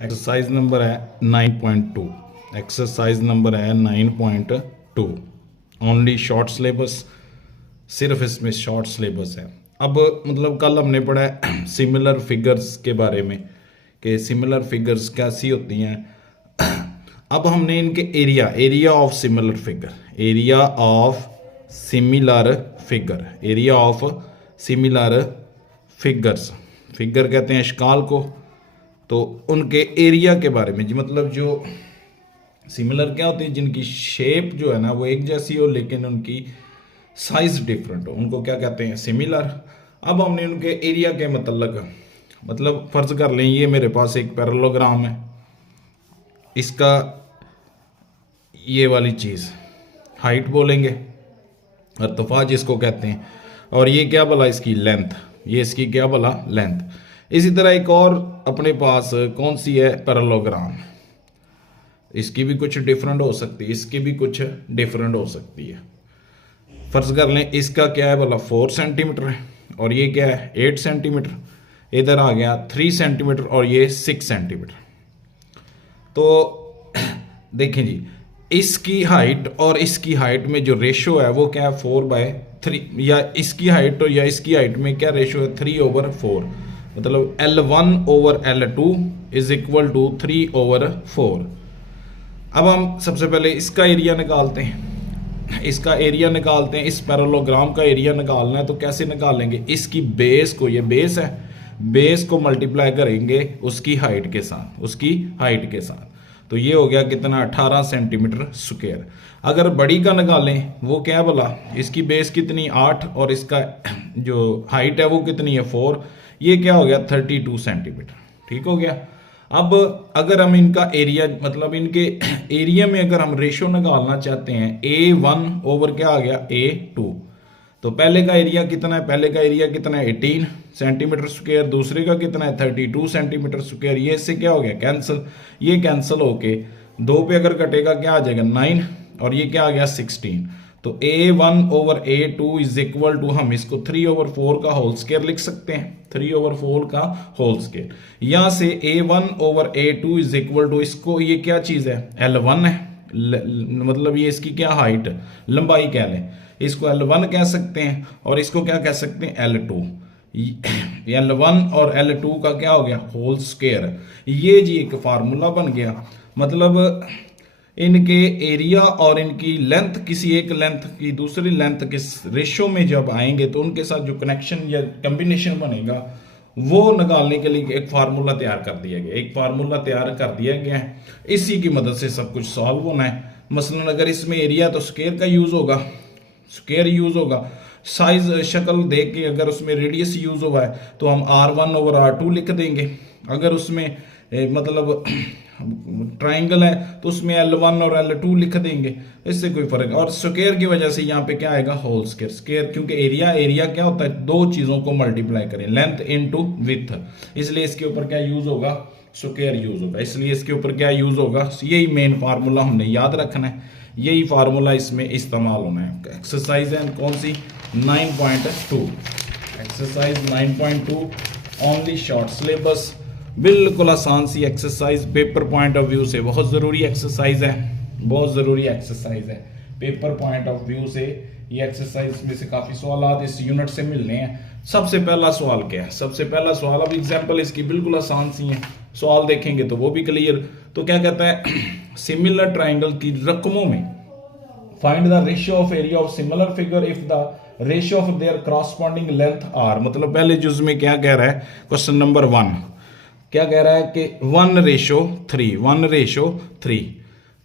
Exercise number है 9.2। Exercise number है 9.2। Only short syllabus, सिर्फ इसमें शॉर्ट सिलेबस है। अब मतलब कल हमने पढ़ा है सिमिलर फिगर्स के बारे में कि सिमिलर फिगर्स कैसी होती हैं। अब हमने इनके area of similar figure, area of similar figure, area of similar figures, figure कहते हैं अशकाल को, तो उनके एरिया के बारे में जी, मतलब जो सिमिलर क्या होती है, जिनकी शेप जो है ना वो एक जैसी हो लेकिन उनकी साइज डिफरेंट हो, उनको क्या कहते हैं, सिमिलर। अब हमने उनके एरिया के मतलब फर्ज कर लें ये मेरे पास एक पैरेललोग्राम है, इसका ये वाली चीज़ हाइट बोलेंगे, इर्तिफा जिसको कहते हैं, और ये क्या भला इसकी लेंथ, ये इसकी क्या भला लेंथ। इसी तरह एक और अपने पास कौन सी है, पैरेललोग्राम, इसकी भी कुछ डिफरेंट हो सकती है, इसकी भी कुछ डिफरेंट हो सकती है। फर्ज कर लें इसका क्या है भला 4 सेंटीमीटर है और ये क्या है 8 सेंटीमीटर, इधर आ गया 3 सेंटीमीटर और ये 6 सेंटीमीटर। तो देखें जी, इसकी हाइट और इसकी हाइट में जो रेशो है वो क्या है 4/3, या इसकी हाइट और या इसकी हाइट में क्या रेशो है 3/4, मतलब L1/L2 इज इक्वल टू 3/4। अब हम सबसे पहले इसका एरिया निकालते हैं, इसका एरिया निकालते हैं, इस पैरेललोग्राम का एरिया निकालना है तो कैसे निकालेंगे, इसकी बेस को, ये बेस है, बेस को मल्टीप्लाई करेंगे उसकी हाइट के साथ, उसकी हाइट के साथ, तो ये हो गया कितना 18 सेंटीमीटर स्क्वायर। अगर बड़ी का निकालें वो क्या बोला, इसकी बेस कितनी 8 और इसका जो हाइट है वो कितनी है 4, ये क्या हो गया 32 सेंटीमीटर। ठीक हो गया। अब अगर हम इनका एरिया, मतलब इनके एरिया में अगर हम रेशो निकालना चाहते हैं A1 ओवर क्या आ गया A2, तो पहले का एरिया कितना है, पहले का एरिया कितना है 18 सेंटीमीटर स्क्वायर, दूसरे का कितना है 32 सेंटीमीटर स्क्वायर, ये इससे क्या हो गया कैंसिल, ये कैंसिल होके 2 पे अगर कटेगा क्या आ जाएगा 9 और ये क्या आ गया 16। तो A1/A2 इज इक्वल टू, हम इसको 3/4 का होल स्क्वायर लिख सकते हैं, 3/4 का होल स्क्वायर। यहां से A1/A2 इज इक्वल टू, इसको ये क्या चीज है L1 है, मतलब ये इसकी क्या हाइट, लंबाई कह लें, इसको L1 कह सकते हैं और इसको क्या कह सकते हैं L2। L1 और L2 का क्या हो गया होल स्क्वायर। ये जी एक फार्मूला बन गया, मतलब इनके एरिया और इनकी लेंथ किसी एक लेंथ की दूसरी लेंथ के रेशो में जब आएंगे तो उनके साथ जो कनेक्शन या कॉम्बिनेशन बनेगा वो निकालने के लिए एक फार्मूला तैयार कर दिया गया, एक फार्मूला तैयार कर दिया गया है, इसी की मदद से सब कुछ सॉल्व होना है। मसलन अगर इसमें एरिया तो स्क्वायर का यूज होगा, स्क्वायर यूज होगा, साइज शक्ल देख के अगर उसमें रेडियस यूज हुआ है तो हम R1/R2 लिख देंगे, अगर उसमें मतलब ट्राइंगल है तो उसमें L1 और L2 लिख देंगे, इससे कोई फर्क। और स्क्वायर की वजह से यहाँ पे क्या आएगा होल स्क्वायर, स्क्वायर क्योंकि एरिया क्या होता है, दो चीजों को मल्टीप्लाई करें, लेंथ इनटू विड्थ, इसलिए इसके ऊपर क्या यूज होगा स्क्वायर यूज होगा, इसलिए इसके ऊपर क्या यूज होगा, यही मेन फार्मूला हमने याद रखना है, यही फार्मूला इसमें इस्तेमाल होना है। एक्सरसाइज है कौन सी 9.2, एक्सरसाइज 9.2 ओनली शॉर्ट सिलेबस, बिल्कुल आसान सी exercise, paper point of view से बहुत ज़रूरी एक्सरसाइज है, बहुत ज़रूरी एक्सरसाइज है पेपर पॉइंट ऑफ व्यू से। ये एक्सरसाइज में से काफ़ी सवाल इस यूनिट से मिलने हैं। सबसे पहला सवाल क्या है, सबसे पहला सवाल, अब एग्जाम्पल इसकी बिल्कुल आसान सी है, सवाल देखेंगे तो वो भी क्लियर। तो क्या कहता है, सिमिलर ट्राइंगल की रकमों में find the ratio of area of similar figure if the ratio of their corresponding length are. मतलब पहले जुज में क्या कह रहा है, क्वेश्चन नंबर 1 क्या कह रहा है कि 1/3, 1/3,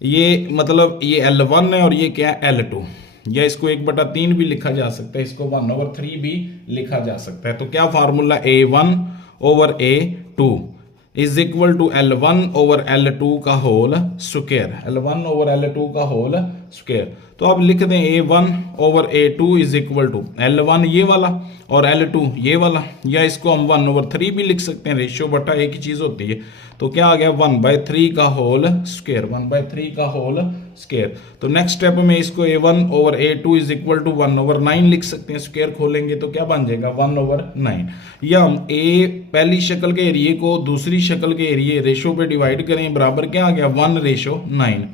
ये मतलब ये L1 है और ये क्या है L2, या इसको 1/3 भी लिखा जा सकता है, इसको 1/3 भी लिखा जा सकता है। तो क्या formula A1/A2 is equal to L1/L2 का होल स्क्वायर, L1/L2 का होल स्क्वायर। तो आप लिख दें A1 over A2 is equal to L1 ये वाला और L2 ये वाला, या इसको हम 1/3 भी लिख सकते हैं, रेशियो बटा एक ही चीज होती है। तो क्या आ गया 1/3 का होल स्क्वायर, 1/3 का होल स्क्वायर। तो नेक्स्ट स्टेप में इसको A1 over A2 is equal to 1/9 लिख सकते हैं, स्क्वायर खोलेंगे तो क्या बन जाएगा 1/9। या हम पहली शक्ल के एरिए को दूसरी शक्ल के एरिए रेशो पे डिवाइड करें, बराबर क्या आ गया 1/9।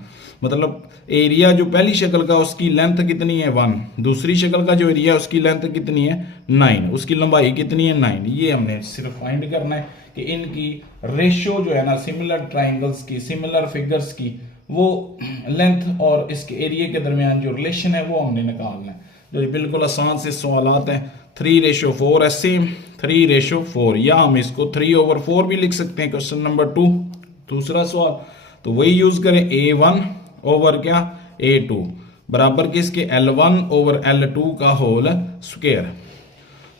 मतलब एरिया जो पहली शक्ल का उसकी लेंथ कितनी है 1, दूसरी शक्ल का जो एरिया उसकी लेंथ कितनी है 9, उसकी लंबाई कितनी है 9। ये हमने सिर्फ फाइंड करना है कि इनकी रेशियो जो है ना सिमिलर ट्राइंगल्स की, सिमिलर फिगर्स की, वो लेंथ और इसके एरिया के दरमियान जो रिलेशन है वो हमने निकालना है। जो बिल्कुल आसान से सवालात हैं। 3:4 है सेम 3:4, या हम इसको 3/4 भी लिख सकते हैं। क्वेश्चन नंबर 2 दूसरा सवाल, तो वही यूज करें A1 ओवर क्या A2 बराबर किसके L1 ओवर L2 का होल स्क्वायर।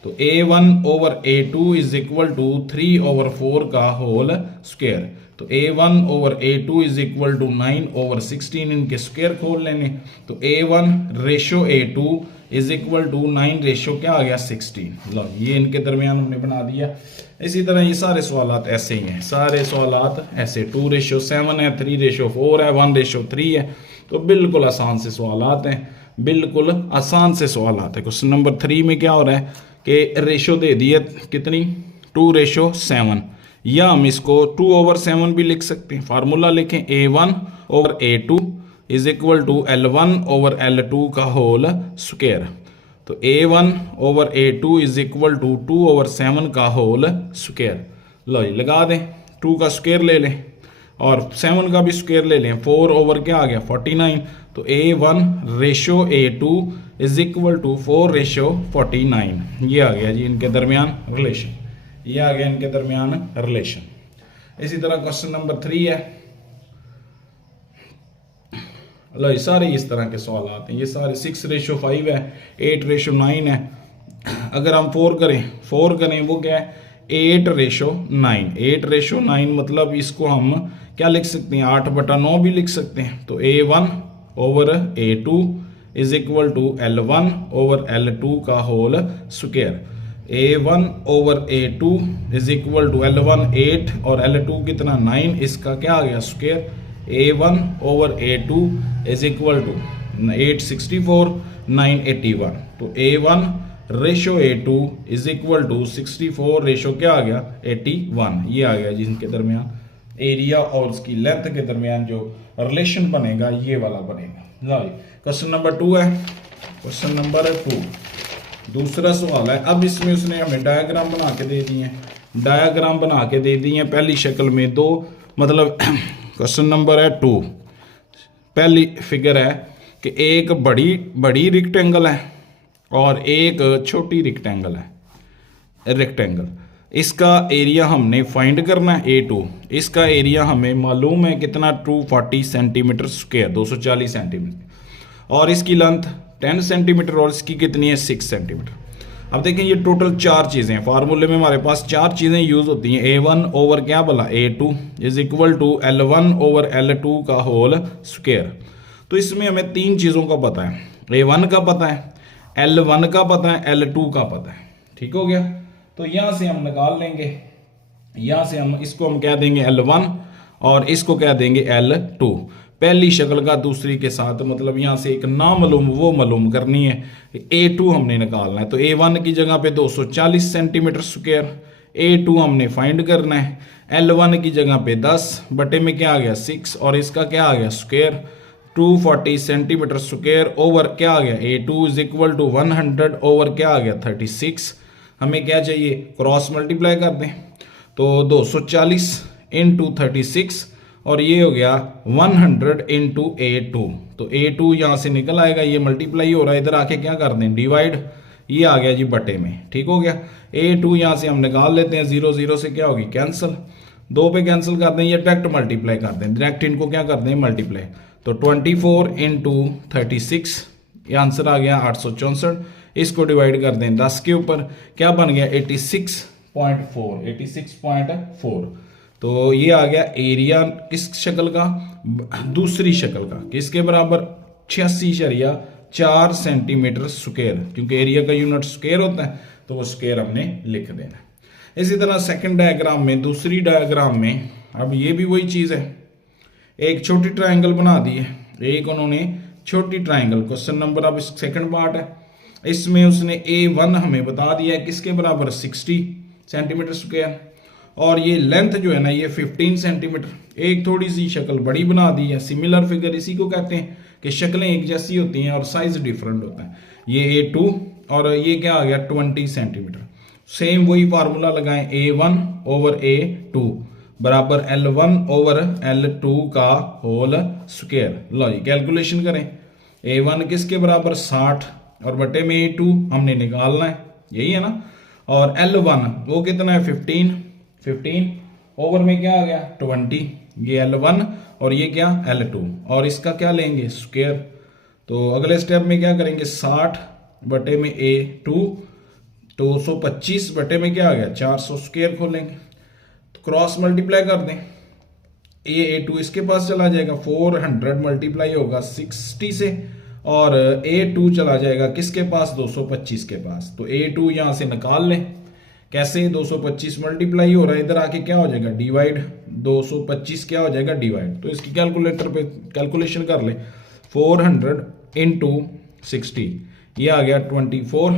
तो A1 over A2 is equal to 3/4 का होल स्क्वायर। तो A1 over A2 is equal to 9/16, इनके स्क्वायर खोल लेने। तो A1 ratio A2 is equal to 9 ratio क्या आ गया 16। लो ये इनके दरमियान हमने बना दिया। इसी तरह ये सारे सवालात ऐसे ही हैं, सारे सवालात ऐसे 2:7 है, 3:4 है, 1:3 है। तो बिल्कुल आसान से सवालात हैं, बिल्कुल आसान से सवालात है। क्वेश्चन नंबर 3 में क्या हो रहा है कि रेशो दे दी है कितनी 2:7, या हम इसको 2/7 भी लिख सकते हैं। फार्मूला लिखें A1 over A2 is equal to L1 over L2 का होल स्क्वायर। तो A1 over A2 is equal to 2/7 का होल स्क्वायर। लो जी लगा दें, 2 का स्क्वायर ले लें और 7 का भी स्क्वायर ले लें, 4 ओवर क्या आ गया 49। तो A1 ratio A2 is equal to 4:49। ये आ गया जी इनके दरमियान रिलेशन, ये आ गया इनके दरमियान रिलेशन। इसी तरह क्वेश्चन नंबर 3 है। लो ये सारे इस तरह के सवाल आते हैं, ये सारे 6:5 है, 8:9 है। अगर हम 4 करें वो क्या है 8:9। 8:9 मतलब इसको हम क्या लिख सकते हैं 8/9 भी लिख सकते हैं। तो A1 over A2 is equal to L1 over L2 का whole square. A1 over A2 is equal to L1 8 और L2 कितना 9, इसका क्या आ गया square. A1 over A2 is equal to 864 981। तो A1 ratio A2 is equal to 64 ratio क्या आ गया 81। ये आ गया जिनके दरमियान एरिया और उसकी लेंथ के दरमियान जो रिलेशन बनेगा ये वाला बनेगा। क्वेश्चन नंबर 2 है। क्वेश्चन नंबर 2 दूसरा सवाल है। अब इसमें उसने हमें डायग्राम बना के दे दिए हैं, डायग्राम बना के दे दिए हैं पहली शक्ल में दो, मतलब क्वेश्चन नंबर है 2। पहली फिगर है कि एक बड़ी रेक्टेंगल है और एक छोटी रेक्टेंगल है। रेक्टेंगल इसका एरिया हमने फाइंड करना है A2। इसका एरिया हमें मालूम है कितना 240 सेंटीमीटर स्क्वायर, 240 सेंटीमीटर, और इसकी लेंथ 10 सेंटीमीटर और इसकी कितनी है 6 सेंटीमीटर। अब देखें ये टोटल 4 चीज़ें हैं, फार्मूले में हमारे पास 4 चीज़ें यूज़ होती हैं। A1 ओवर क्या बोला A2 is equal to L1 over L2 का होल स्क्वायर। तो इसमें हमें 3 चीज़ों का पता है, A1 का पता है, L1 का पता है, L2 का पता है। ठीक हो गया। तो यहाँ से हम निकाल लेंगे, यहाँ से हम इसको हम कह देंगे L1 और इसको कह देंगे L2। पहली शक्ल का दूसरी के साथ, मतलब यहाँ से एक ना मालूम वो मालूम करनी है, A2 हमने निकालना है। तो A1 की जगह पे 240 सेंटीमीटर स्क्वायर, A2 हमने फाइंड करना है। L1 की जगह पे 10 बटे में क्या आ गया 6 और इसका क्या आ गया स्क्वायर 240 सेंटीमीटर स्क्वायर ओवर क्या आ गया A2 is equal to 100 over क्या आ गया 36। हमें क्या चाहिए क्रॉस मल्टीप्लाई कर दें, तो 240 इंटू 36 और ये हो गया 100 इंटू A2। तो A2 यहाँ से निकल आएगा, ये मल्टीप्लाई हो रहा है, इधर आके क्या कर दें डिवाइड, ये आ गया जी बटे में। ठीक हो गया। A2 यहाँ से हम निकाल लेते हैं, 0 0 से क्या होगी कैंसिल, 2 पे कैंसिल कर दें, ये डायरेक्ट मल्टीप्लाई कर दें, डायरेक्ट इनको क्या कर दें मल्टीप्लाई। तो 24 इंटू 36 ये आंसर आ गया 864। इसको डिवाइड कर दें 10 के ऊपर, क्या बन गया 86.4, 86.4। तो ये आ गया एरिया किस शक्ल का, दूसरी शक्ल का, किसके बराबर 86.4 सेंटीमीटर स्क्वायर, क्योंकि एरिया का यूनिट स्क्वायर होता है तो वो स्क्वायर हमने लिख देना। इसी तरह सेकंड डायग्राम में, दूसरी डायग्राम में अब ये भी वही चीज़ है, एक छोटी ट्रायंगल बना दी है, एक उन्होंने छोटी ट्रायंगल, क्वेश्चन नंबर अब सेकंड पार्ट है, इसमें उसने A1 हमें बता दिया है किसके बराबर 60 सेंटीमीटर स्क्वायर, और ये लेंथ जो है ना ये 15 सेंटीमीटर। एक थोड़ी सी शक्ल बड़ी बना दी है, सिमिलर फिगर इसी को कहते हैं कि शक्लें एक जैसी होती हैं और साइज डिफरेंट होता है। ये A2 और ये क्या आ गया 20 सेंटीमीटर। सेम वही फार्मूला लगाएं, A1 ओवर A2 बराबर L1 ओवर L2 का होल स्क्वायर। लो जी कैलकुलेशन करें, A1 किसके बराबर 60 और बटे में A2 हमने निकालना है, यही है ना, और L1 वो कितना है 15 ओवर में क्या आ गया 20, ये L1 और ये क्या L2, और इसका क्या लेंगे स्क्वायर। तो अगले स्टेप में क्या करेंगे 60 बटे में A2 225 बटे में क्या आ गया 400 स्क्वायर खोलेंगे, तो क्रॉस मल्टीप्लाई कर दें, ये A2 इसके पास चला जाएगा 400 मल्टीप्लाई होगा 60 से, और A2 चला जाएगा किसके पास 225 के पास, तो A2 यहां से निकाल लें। कैसे 225 मल्टीप्लाई हो रहा है, इधर आके क्या हो जाएगा डिवाइड, 225 क्या हो जाएगा डिवाइड, तो इसकी कैलकुलेटर पे कैलकुलेशन कर ले, 400 इंटू 60 ये आ गया 24,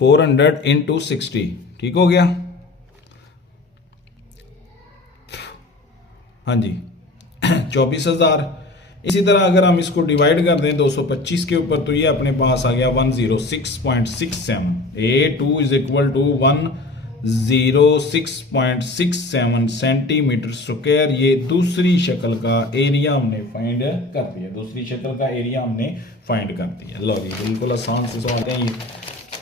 400 इंटू 60 ठीक हो गया, हाँ जी 24,000। इसी तरह अगर हम इसको डिवाइड कर दें 225 के ऊपर, तो ये अपने पास आ गया 106.67, A2 is equal to 106.67 centimetre square. ये दूसरी शक्ल का एरिया हमने फाइंड कर दिया, दूसरी शक्ल का एरिया हमने फाइंड कर दिया। लो जी बिल्कुल आसान से सवाल है ये।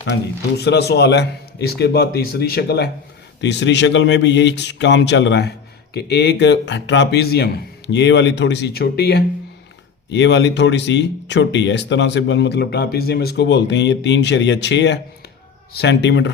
हाँ जी दूसरा सवाल है, इसके बाद तीसरी शक्ल है, तीसरी शक्ल में भी यही काम चल रहा है कि एक ट्रापीजियम, ये वाली थोड़ी सी छोटी है, ये वाली थोड़ी सी छोटी है, इस तरह से मतलब ट्रापीजियम इसको बोलते हैं, ये 3.6 है सेंटीमीटर,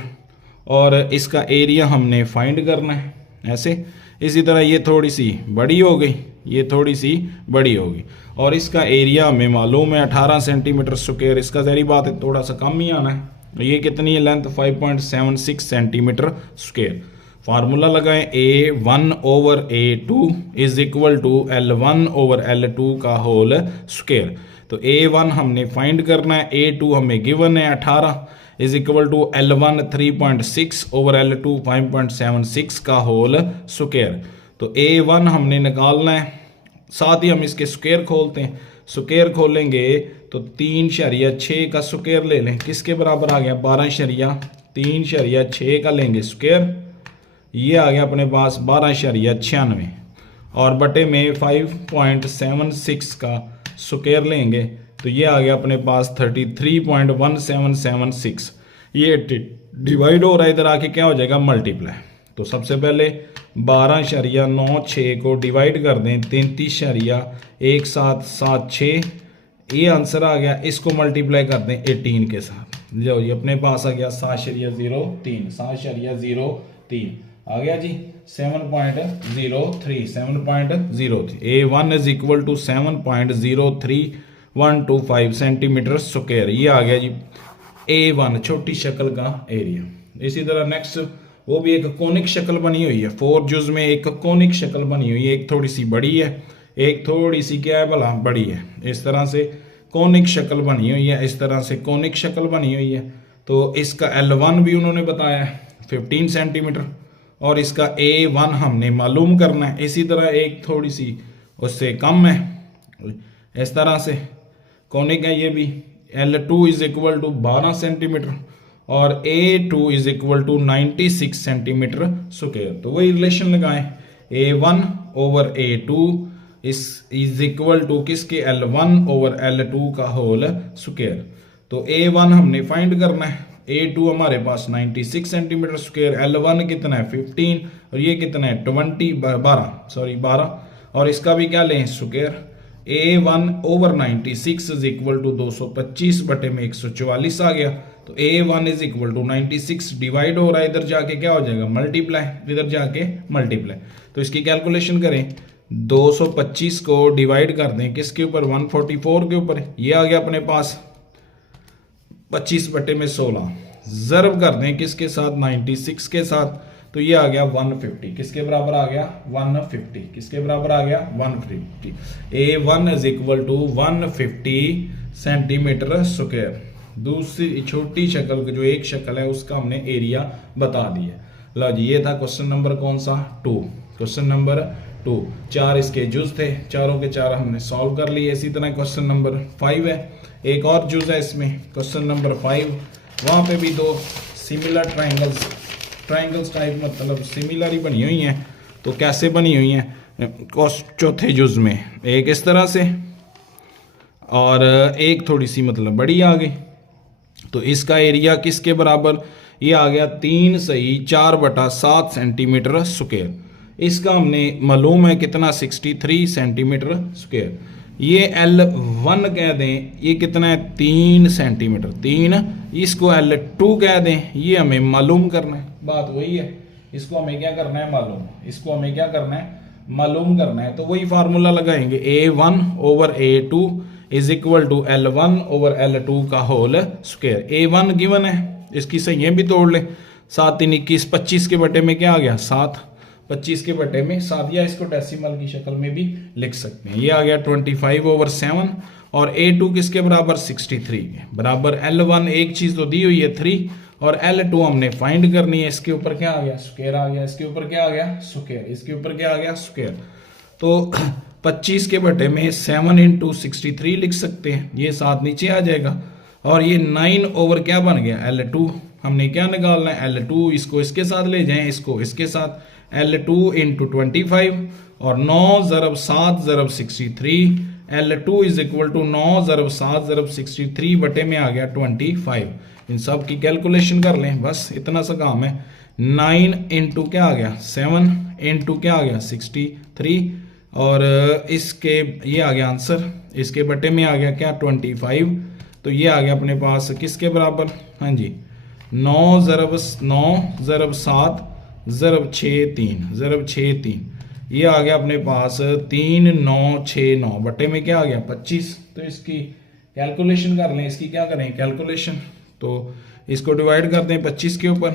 और इसका एरिया हमने फाइंड करना है ऐसे। इसी तरह ये थोड़ी सी बड़ी हो गई, ये थोड़ी सी बड़ी होगी, और इसका एरिया हमें मालूम है 18 सेंटीमीटर स्क्वायर, इसका ज़ाहिर बात है थोड़ा सा कम ही आना है। ये कितनी है लेंथ 5.76 सेंटीमीटर स्क्वायर। फार्मूला लगाएं, A1 over A2 is equal to L1 over L2 का होल स्क्वायर। तो A1 हमने फाइंड करना है, A2 हमें गिवन है 18 is equal to L1 3.6 over L2 5.76 का होल स्क्वायर। तो A1 हमने निकालना है, साथ ही हम इसके स्क्वायर खोलते हैं, स्क्वायर खोलेंगे तो 3.6 का स्क्वायर ले लें, किसके बराबर आ गया 12.3.6 का लेंगे स्क्वायर, ये आ गया अपने पास 12.96, और बटे में 5.76 का स्क्वायर लेंगे तो ये आ गया अपने पास 33.1776। ये डिवाइड हो रहा है, इधर आके क्या हो जाएगा मल्टीप्लाई। तो सबसे पहले 12.96 को डिवाइड कर दें 33.1776, ये आंसर आ गया। इसको मल्टीप्लाई कर दें 18 के साथ, लो ये अपने पास आ गया 7.03 आ गया जी 7.03 A1 is equal to 7.03125 centimetre square, ये आ गया जी A1 छोटी शक्ल का एरिया। इसी तरह नेक्स्ट वो भी एक कोनिक शक्ल बनी हुई है, 4 जुज में एक कोनिक शक्ल बनी हुई है, एक थोड़ी सी बड़ी है, एक थोड़ी सी क्या है भला बड़ी है, इस तरह से कोनिक शक्ल बनी हुई है, इस तरह से कोनिक शक्ल बनी हुई है। तो इसका L1 भी उन्होंने बताया है 15 सेंटीमीटर, और इसका A1 हमने मालूम करना है। इसी तरह एक थोड़ी सी उससे कम है, इस तरह से कोनिक है ये भी, L2 is equal to 12 centimetre और A2 is equal to 96 centimetre square. तो वही रिलेशन लगाएं, A1 over A2 is equal to किसके L1 ओवर L2 का होल स्क्वायर। तो A1 हमने फाइंड करना है, A2 हमारे पास 96 सेंटीमीटर स्क्वायर, L1 कितना है 15 और ये कितना है 12, और इसका भी क्या लें square. A1 over 96 is equal to 225 बटे में 144 आ गया। तो A1 is equal to 96 divide हो रहा है, इधर जाके क्या हो जाएगा मल्टीप्लाई, इधर जाके मल्टीप्लाई। तो इसकी कैलकुलेशन करें 225 को डिवाइड कर दें किसके ऊपर, 144 के ऊपर, ये आ गया अपने पास 25/16, ज़र्ब कर दें किसके साथ, 96 के साथ, तो ये आ गया 150, किसके बराबर आ गया, 150, किसके बराबर आ गया, 150। A1 is equal to 150 centimetre square. दूसरी छोटी शक्ल जो एक शक्ल है उसका हमने एरिया बता दिया। लो जी, ये था क्वेश्चन नंबर कौन सा, 2। क्वेश्चन नंबर 2, 4 इसके जुज थे, चारों के चार हमने सॉल्व कर लिए। इसी तरह क्वेश्चन नंबर 5 है, एक और जुज है इसमें, क्वेश्चन नंबर 5, वहाँ पे भी दो सिमिलर ट्राइंगल्स टाइप मतलब सिमिलर ही बनी हुई हैं। तो कैसे बनी हुई हैं, चौथे जुज में एक इस तरह से और एक थोड़ी सी मतलब बड़ी आ गई। तो इसका एरिया किसके बराबर, ये आ गया 3 सही 4/7 सेंटीमीटर स्क्वायर। इसका हमने मालूम है कितना, 63 सेंटीमीटर स्क्वायर। ये L1 कह दें, ये कितना है, 3 सेंटीमीटर, 3। इसको L2 कह दें, ये हमें मालूम करना है, बात वही है। इसको हमें क्या करना है, मालूम, इसको हमें क्या करना है, मालूम करना है। तो वही फार्मूला लगाएंगे, A1/A2 is equal to L1 over L2 का होल स्क्वायर। A1 गिवन है, इसकी सही भी तोड़ ले, 7 3 21, 25 के बटे में क्या आ गया, 7, 25 के बटे में 7, या इसको डेसिमल की शक्ल में भी लिख सकते हैं। ये आ गया 25/7 और A2 किसके बराबर, 63 के बराबर। L1 एक चीज तो दी हुई है 3 और L2 हमने फाइंड करनी है। इसके ऊपर क्या आ गया, स्क्वायर आ गया, इसके ऊपर क्या आ गया, स्क्वायर, इसके ऊपर क्या आ गया, स्क्वायर। तो 25 के बटे में 7 × 63 लिख सकते हैं, ये 7 नीचे आ जाएगा। और ये 9 ओवर क्या बन गया, L2। हमने क्या निकालना है, L2, इसको इसके साथ ले जाएं, इसको इसके साथ, L2 × 25 और 9 ज़रब 7 ज़रब 63, L2 इज इक्वल टू 9 ज़रब 7 ज़रब 63 बटे में आ गया 25। इन सब की कैलकुलेशन कर लें, बस इतना सा काम है। 9 × क्या आ गया, 7 × क्या आ गया, 63 और इसके ये आ गया आंसर, इसके बटे में आ गया क्या, 25। तो ये आ गया अपने पास किसके बराबर, हाँ जी, 9 ज़रब 7 ज़रब 6 3, ये आ गया अपने पास 3 9 6 9 बटे में क्या आ गया, 25। तो इसकी कैलकुलेशन कर लें, इसकी क्या करें कैलकुलेशन, तो इसको डिवाइड कर दें 25 के ऊपर,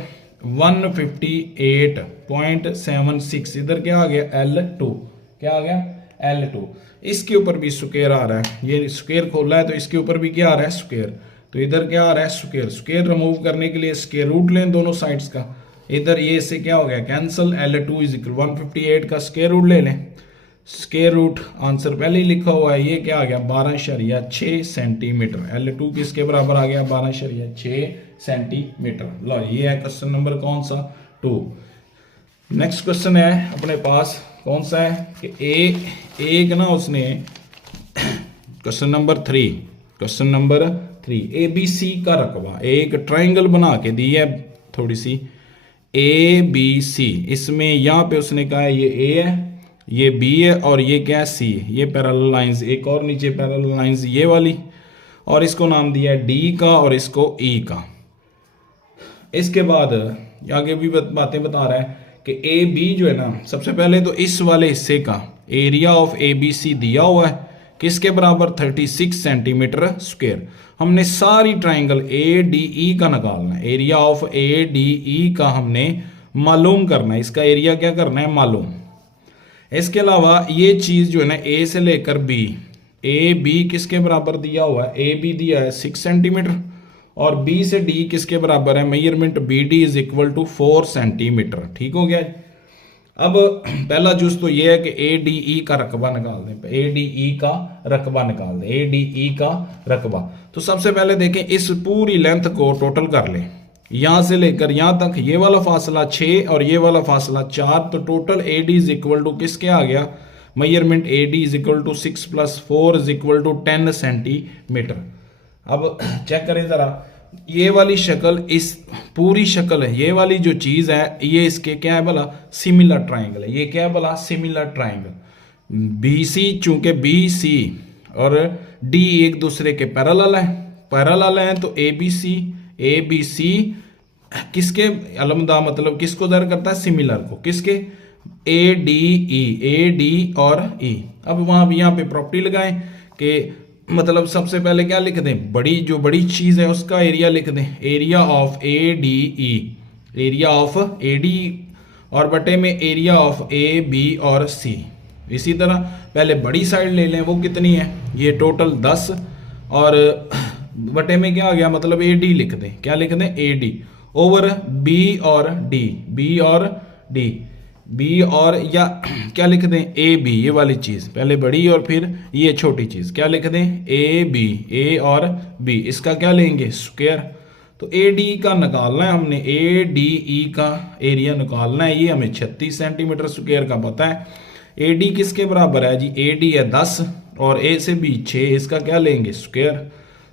158.76, इधर क्या आ गया, L2, क्या आ गया, L2। इसके ऊपर भी स्क्वायर आ रहा है, ये स्क्वायर खोला है तो इसके ऊपर भी क्या आ रहा है, स्क्वायर। तो इधर क्या आ रहा है, स्क्वायर। स्क्वायर रिमूव करने के लिए स्क्वायर रूट लें दोनों साइड्स का, इधर ये से क्या हो गया, कैंसिल। L2 इज इक्वल 158 का स्क्वायर रूट ले लें, स्क्वायर रूट आंसर पहले ही लिखा हुआ है, ये क्या आ गया, 12.6 सेंटीमीटर। L2 किसके बराबर आ गया, 12.6 सेंटीमीटर। लो ये है क्वेश्चन नंबर कौन सा, 2। नेक्स्ट क्वेश्चन है अपने पास कौन सा है कि एक ना उसने question number 3, question number 3 ABC का रकबा, एक ट्राइंगल बना के दी है थोड़ी सी ABC, इसमें यहाँ पे उसने कहा है ये A है, ये B है और ये क्या है, C है। ये पैरेलल लाइंस, एक और नीचे पैरेलल लाइंस ये वाली, और इसको नाम दिया है D का और इसको E का। इसके बाद आगे भी बातें बता रहा है कि AB जो है ना, सबसे पहले तो इस वाले हिस्से का एरिया ऑफ ABC दिया हुआ है किसके बराबर, 36 सेंटीमीटर स्क्वायर। हमने सारी ट्राइंगल ADE का निकालना है, एरिया ऑफ ADE का हमने मालूम करना है, इसका एरिया क्या करना है, मालूम। इसके अलावा ये चीज जो है ना, A से लेकर B, AB किसके बराबर दिया हुआ है, AB दिया है 6 सेंटीमीटर और B से D किसके बराबर है, measurement BD is equal to 4 centimetre. ठीक हो गया। अब पहला जूस तो ये है कि ADE का रकबा निकाल दें, ADE का रकबा निकाल दें, ADE का रकबा। तो सबसे पहले देखें इस पूरी लेंथ को टोटल कर लें, यहां से लेकर यहां तक ये वाला फासला 6 और ये वाला फासला 4, तो total AD is equal to किसके आ गया, measurement AD is equal to 6 + 4 is equal to 10 centimetre. अब चेक करें जरा, ये वाली शक्ल, इस पूरी शक्ल है, ये वाली जो चीज है ये इसके क्या है भला, सिमिलर ट्राइंगल है। ये क्या है भला, सिमिलर ट्राइंगल। BC चूंकि BC और D एक दूसरे के पैरेलल है, तो ABC किसके अलमदा मतलब किसको दर करता है, सिमिलर को। किसके, ए डी और ई। अब वहाँ यहाँ पे प्रॉपर्टी लगाएं कि मतलब सबसे पहले क्या लिख दें, जो बड़ी चीज़ है उसका एरिया लिख दें, area of A D E, area of A D और बटे में एरिया ऑफ ए बी और सी। इसी तरह पहले बड़ी साइड ले लें, वो कितनी है, ये टोटल 10 और बटे में क्या आ गया, मतलब ए डी लिख दें, क्या लिख दें, ए डी ओवर बी और डी, बी और डी, बी और या क्या लिख दें, ए बी, ये वाली चीज़ पहले बड़ी और फिर ये छोटी चीज़ क्या लिख दें, ए बी, ए और बी, इसका क्या लेंगे, स्क्वायर। तो ए डी का निकालना है हमने, ए डी ई का एरिया निकालना है, ये हमें 36 सेंटीमीटर स्क्वायर का पता है। ए डी किसके बराबर है जी, ए डी है 10 और ए से बी 6, इसका क्या लेंगे, स्क्वायर।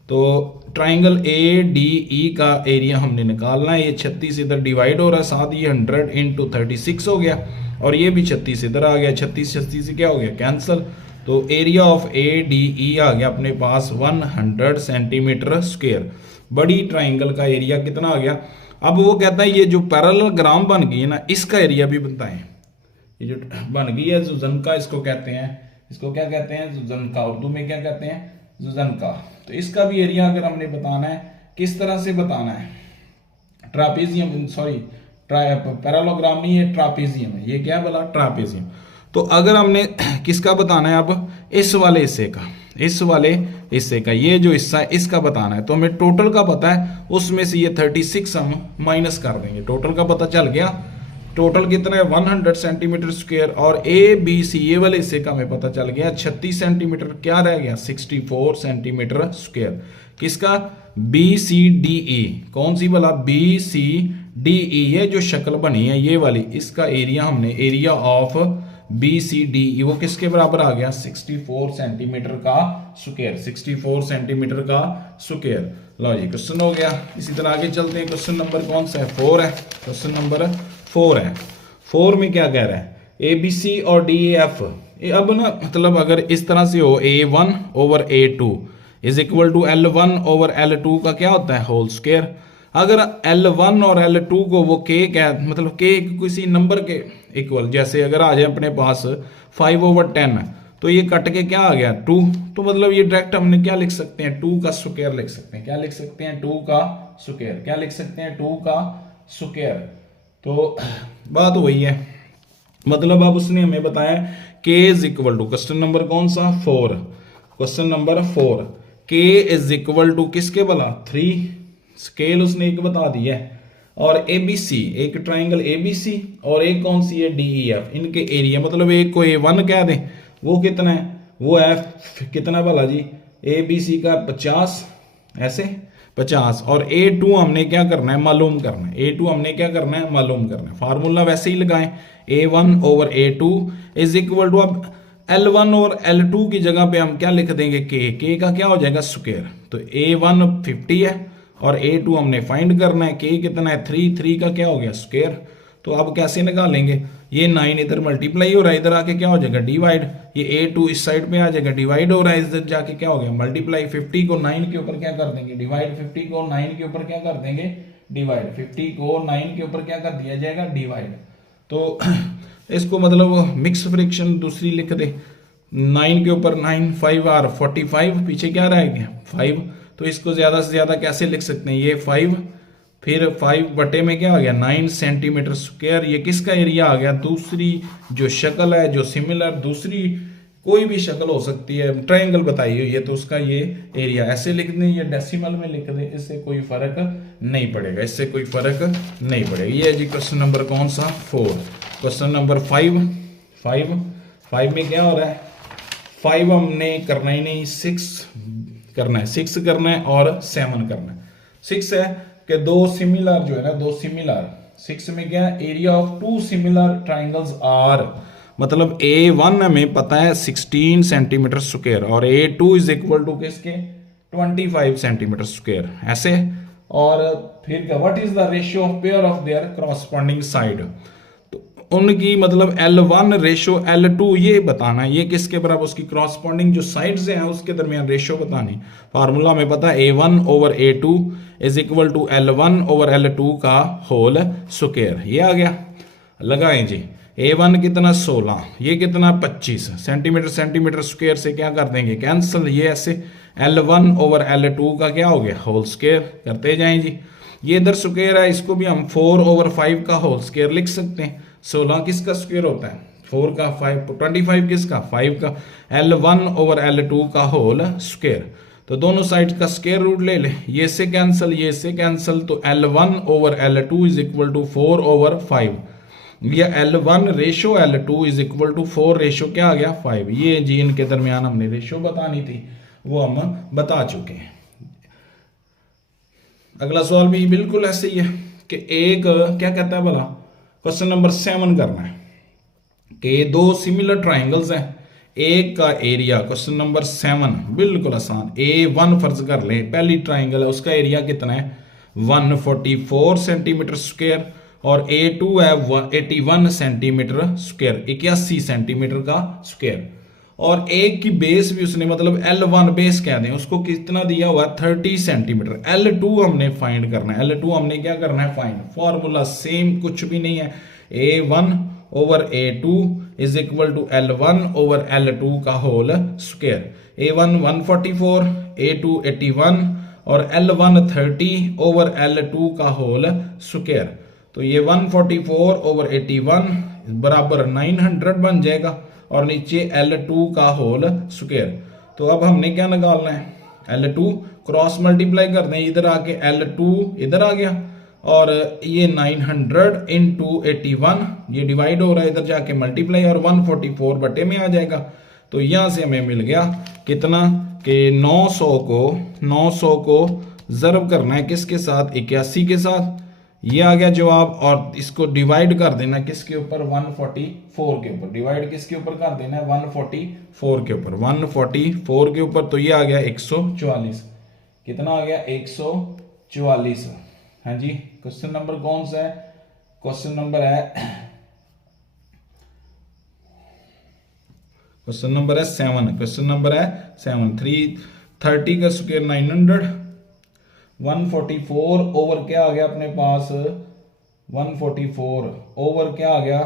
तो ट्राइंगल ए डी ई का एरिया हमने निकालना है, ये 36 इधर डिवाइड हो रहा है, साथ ये 100 इंटू 36 हो गया और ये भी 36 इधर आ गया, 36 से क्या हो गया, कैंसल। तो area of A D E आ गया अपने पास 100 सेंटीमीटर स्क्वायर। बड़ी ट्राइंगल का एरिया कितना आ गया। अब वो कहता है ये जो पैरेललोग्राम बन गई है ना, इसका एरिया भी बताएं। ये जो बन गई है जुजनका, इसको कहते हैं, इसको क्या कहते हैं, जुजनका, उर्दू में क्या कहते हैं, जुजनका। तो इसका भी एरिया अगर हमने बताना है, किस तरह से बताना है, ट्रापेजियम, सॉरी पैरेललोग्राम नहीं है, ट्रापेजियम है, ये क्या है बोला, ट्रापेजियम। तो अगर हमने किसका बताना है, अब इस वाले हिस्से का, इस वाले हिस्से का, ये जो हिस्सा है इसका बताना है। तो हमें टोटल का पता है, उसमें से ये 36 हम माइनस कर देंगे, टोटल का पता चल गया। टोटल कितना है 100 सेंटीमीटर स्क्वायर और ए बी सी ये वाले हिस्से का हमें पता चल गया 36 सेंटीमीटर, क्या रह गया 64 सेंटीमीटर स्क्वायर। किसका, बी सी डी ई, कौन सी वाला, बी सी डी ई, ये जो शक्ल बनी है ये वाली, इसका एरिया हमने, area of B C D E, वो किसके बराबर आ गया 64 सेंटीमीटर का स्क्वायर, 64 सेंटीमीटर का स्क्वायर। लो जी क्वेश्चन हो गया। इसी तरह आगे चलते हैं, क्वेश्चन नंबर कौन सा है, 4 है, क्वेश्चन नंबर 4 है। 4 में क्या कह रहा है, ए बी सी और डी ए एफ। अब ना मतलब अगर इस तरह से हो, A1 over A2 is equal to L1 over L2 का क्या होता है, होल स्क्वायर। अगर L1 और L2 को वो K क्या, मतलब K किसी नंबर के इक्वल, जैसे अगर आ जाए अपने पास 5 ओवर 10 तो ये कट के क्या आ गया 2, तो मतलब ये डायरेक्ट हमने क्या लिख सकते हैं, 2 का स्क्वायर लिख सकते हैं, क्या लिख सकते हैं, 2 का स्क्वायर, क्या लिख सकते हैं, 2 का स्क्वायर। तो बात वही है, मतलब अब उसने हमें बताया K is equal to, question number कौन सा 4, question number 4, K is equal to किसके भला 3, स्केल उसने एक बता दिया है, और ABC, एक ट्राइंगल ABC और एक कौन सी है DEF, इनके एरिया, मतलब एक को A1 कह दें, वो कितना है, वो है कितना भला जी, ABC का 50, ऐसे 50, और A2 हमने क्या करना है, मालूम करना है, A2 हमने क्या करना है, मालूम करना है। फार्मूला वैसे ही लगाएं, A1 over A2 is equal to, अब L1 और L2 की जगह पे हम क्या लिख देंगे, K का क्या हो जाएगा स्क्वायर। तो A1 50 है और A2 हमने फाइंड करना है, K कितना है 3 का क्या हो गया स्क्वायर। तो अब कैसे निकालेंगे, ये 9 इधर मल्टीप्लाई हो रहा है, इधर आके क्या हो जाएगा डिवाइड, ये A2 इस साइड पे आ जाएगा, डिवाइड हो रहा है, इधर जाके क्या हो गया मल्टीप्लाई, 50 को 9 के ऊपर क्या कर देंगे डिवाइड, 50 को 9 के ऊपर क्या कर देंगे डिवाइड, 50 को 9 के ऊपर क्या कर दिया जाएगा डिवाइड। तो इसको मतलब मिक्स फ्रैक्शन दूसरी लिख दे, 9 के ऊपर 9, 5 आर 45, पीछे क्या रह गया 5, तो इसको ज्यादा से ज्यादा कैसे लिख सकते हैं, ये 5 फिर 5 बटे में क्या आ गया 9 सेंटीमीटर स्क्वायर। ये किसका एरिया आ गया, दूसरी जो शक्ल है, जो सिमिलर दूसरी कोई भी शक्ल हो सकती है, ट्रायंगल बताई हुई है, तो उसका ये एरिया ऐसे लिख दें, ये डेसिमल में लिख दें, इससे कोई फर्क नहीं पड़ेगा, इससे कोई फर्क नहीं पड़ेगा। ये है जी क्वेश्चन नंबर कौन सा 4। क्वेश्चन नंबर 5 में क्या हो रहा है, 5 हमने करना ही नहीं, 6 करना है, 6 करना है और 7 करना है। 6 है कि दो सिमिलर जो है ना, दो सिमिलर, 6 में क्या है, area of 2 similar triangles are, मतलब A1 हमें पता है 16 सेंटीमीटर स्क्वायर और A2 इज इक्वल टू किसके 25 सेंटीमीटर स्क्वायर, ऐसे। और फिर क्या, what is the ratio of pair of their corresponding side, तो उनकी मतलब L1 रेशो L2 ये बताना है, ये किसके बराबर, उसकी कॉरस्पॉन्डिंग जो साइड्स हैं उसके दरमियान रेशियो बतानी। फार्मूला हमें पता है A1 over A2 is equal to L1 over L2 का होल स्क्वायर, ये आ गया। लगाएं जी, A1 कितना 16, ये कितना 25 सेंटीमीटर, सेंटीमीटर स्क्वायर से क्या कर देंगे कैंसिल, ये ऐसे L1 ओवर L2 का क्या हो गया होल स्क्वायर, करते जाएं जी। ये इधर स्क्वायर है, इसको भी हम 4 ओवर 5 का होल स्क्वायर लिख सकते हैं। 16 किसका स्क्वायर होता है 4 का, 5 25 किसका 5 का, L1 ओवर L2 का होल स्क्वायर। तो दोनों साइड का स्क्वायर रूट ले ले, ये से कैंसिल ये से कैंसिल, तो L1 over L2 is equal to 4 over 5, या L1 ratio L2 is equal to 4 ratio क्या आ गया 5। ये जी इनके दरमियान हमने रेशो बतानी थी, वो हम बता चुके हैं। अगला सवाल भी बिल्कुल ऐसे ही है कि एक क्या कहता है भला, क्वेश्चन नंबर 7 करना है कि दो सिमिलर ट्राइंगल्स हैं, एक का एरिया, क्वेश्चन नंबर 7 बिल्कुल आसान। A1 फर्ज कर लें, पहली ट्राइंगल है, उसका एरिया कितना है 144 सेंटीमीटर स्क्वायर, और A2 है 81 सेंटीमीटर स्क्वायर, 81 सेंटीमीटर का स्क्वायर, और एक की बेस भी उसने मतलब L1 बेस कह दें उसको कितना दिया हुआ 30 सेंटीमीटर। L2 हमने फाइंड करना है, L2 हमने क्या करना है फाइंड, फॉर्मूला सेम कुछ भी नहीं है, A1 over A2 is equal to L1 over L2 का होल स्क्वायर। A1 144, A2 81 और L1 30 ओवर L2 का होल स्क्वायर। तो ये 144 ओवर 81 बराबर 900 बन जाएगा, और नीचे L2 का होल स्क्वायर। तो अब हमने क्या निकालना है, L2 क्रॉस मल्टीप्लाई कर दें, इधर आके L2 इधर आ गया, और ये 900 इंटू 81 ये डिवाइड हो रहा है, इधर जाके मल्टीप्लाई, और 144 बटे में आ जाएगा। तो यहां से हमें मिल गया कितना कि 900 को ज़र्ब करना है किसके साथ 81 के साथ, ये आ गया जवाब। और इसको डिवाइड कर देना किसके ऊपर 144 के ऊपर, डिवाइड किसके ऊपर कर देना है 144 के ऊपर, 144 के ऊपर, तो ये आ गया 144, कितना आ गया 144। हाँ जी, क्वेश्चन नंबर कौन सा है, क्वेश्चन नंबर है 7, क्वेश्चन नंबर है 7। 330 का स्क्वायर 900, 144 ओवर क्या आ गया अपने पास 144 ओवर क्या आ गया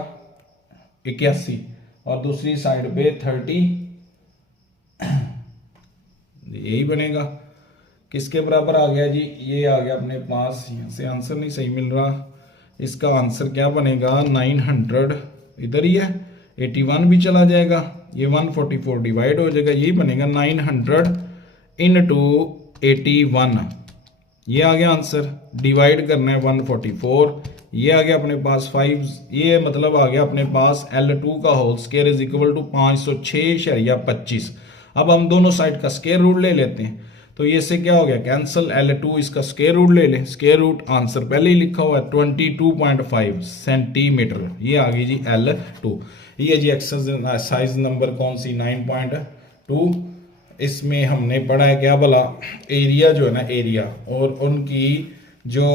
81, और दूसरी साइड पे 30, यही बनेगा। किसके बराबर आ गया जी, ये आ गया अपने पास, यहाँ से आंसर नहीं सही मिल रहा, इसका आंसर क्या बनेगा 900 इधर ही है, 81 भी चला जाएगा, ये 144 डिवाइड हो जाएगा, यही बनेगा 900 इनटू 81, ये आ गया आंसर। डिवाइड करना है 144, ये आ गया अपने पास 5, ये मतलब आ गया अपने पास L2 का whole square is equal to 506.25। अब हम दोनों साइड का स्क्वायर रूट ले लेते हैं, तो ये से क्या हो गया कैंसिल, L2 इसका स्क्वायर रूट ले लें, स्क्वायर रूट आंसर पहले ही लिखा हुआ है 22.5 सेंटीमीटर, ये आ गई जी L2। ये जी एक्सरसाइज नंबर कौन सी 9.2, इसमें हमने पढ़ा है क्या भला, एरिया जो है ना एरिया, और उनकी जो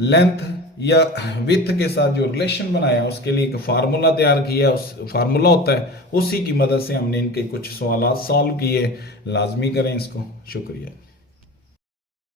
लेंथ या विथ के साथ जो रिलेशन बनाया उसके लिए एक फार्मूला तैयार किया, उस फार्मूला होता है, उसी की मदद से हमने इनके कुछ सवाल सॉल्व किए। लाजमी करें इसको। शुक्रिया।